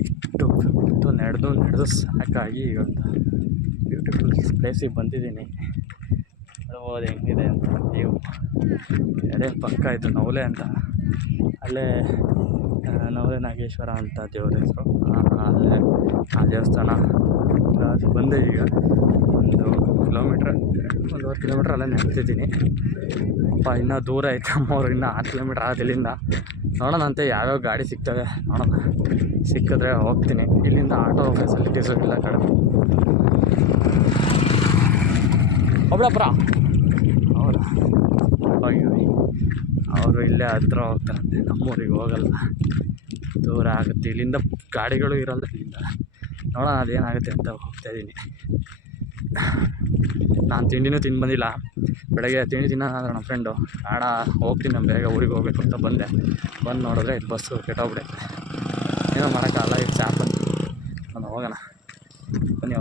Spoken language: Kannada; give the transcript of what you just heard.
ಇಷ್ಟು ನಡೆದು ಸಾಕಾಗಿ ಈಗ ಒಂದು ಬ್ಯೂಟಿಫುಲ್ ಪ್ಲೇಸಿಗೆ ಬಂದಿದ್ದೀನಿ. ನೋಡ್ಬೋದು ಹೆಂಗಿದೆ ಅಂತ ನೀವು. ಅದೇ ಪಕ್ಕ ಇದು ನವಲೆ ಅಂತ, ಅಲ್ಲೇ ನವಲೆ ನಾಗೇಶ್ವರ ಅಂತ ದೇವ್ರ ಹೆಸರು. ಅಲ್ಲೇ ಆ ದೇವಸ್ಥಾನ ಅದು ಬಂದೆ. ಈಗ ಒಂದು 1.5 ಕಿಲೋಮೀಟ್ರ್ ಅಲ್ಲೇ ನಡೆತಿದ್ದೀನಿ. ಇನ್ನೂ ದೂರ ಐತೆ ನಮ್ಮವ್ರು, ಇನ್ನೂ 6 ಕಿಲೋಮೀಟ್ರ್ ಆಗುತ್ತೆ ಇಲ್ಲಿಂದ. ನೋಡೋಣ ಅಂತೆ ಯಾವ್ಯಾವ ಗಾಡಿ ಸಿಗ್ತವೆ, ನೋಡೋಣ. ಸಿಕ್ಕಿದ್ರೆ ಹೋಗ್ತೀನಿ. ಇಲ್ಲಿಂದ ಆಟೋ ಫೆಸಿಲಿಟೀಸು ಇಲ್ಲ ಕಡಿಮೆ. ಒಬ್ಳಪ್ಪರ ಹೌದಾ, ಅವರು ಇಲ್ಲೇ ಹತ್ರ ಹೋಗ್ತಾರಂತೆ, ನಮ್ಮೂರಿಗೆ ಹೋಗಲ್ಲ, ದೂರ ಆಗುತ್ತೆ. ಇಲ್ಲಿಂದ ಗಾಡಿಗಳು ಇರಲ್ಲ ಇಲ್ಲಿಂದ. ನೋಡೋಣ ಅದೇನಾಗುತ್ತೆ ಅಂತ ಹೋಗ್ತಾಯಿದ್ದೀನಿ. ನಾನು ತಿಂಡಿನೂ ತಿಂದು ಬಂದಿಲ್ಲ. ಬೆಳಗ್ಗೆ ತಿಂಡಿ ತಿನ್ನೋಣ ನಮ್ಮ ಫ್ರೆಂಡು, ಬೇಡ ಹೋಗ್ತೀನಿ ನಾನು ಬೇಗ ಊರಿಗೆ ಹೋಗ್ಬೇಕು ಅಂತ ಬಂದೆ. ಬಂದು ನೋಡಿದ್ರೆ ಇದು ಬಸ್ಸು ಕೆಟ್ಟೋಗ್ಬಿಡೈತೆ. ಏನೋ ಮಾಡೋಕ್ಕಾಗಲ್ಲ, ಇದು ಚಾಪ್ ಬಂದು ಹೋಗೋಣ ಬನ್ನಿ.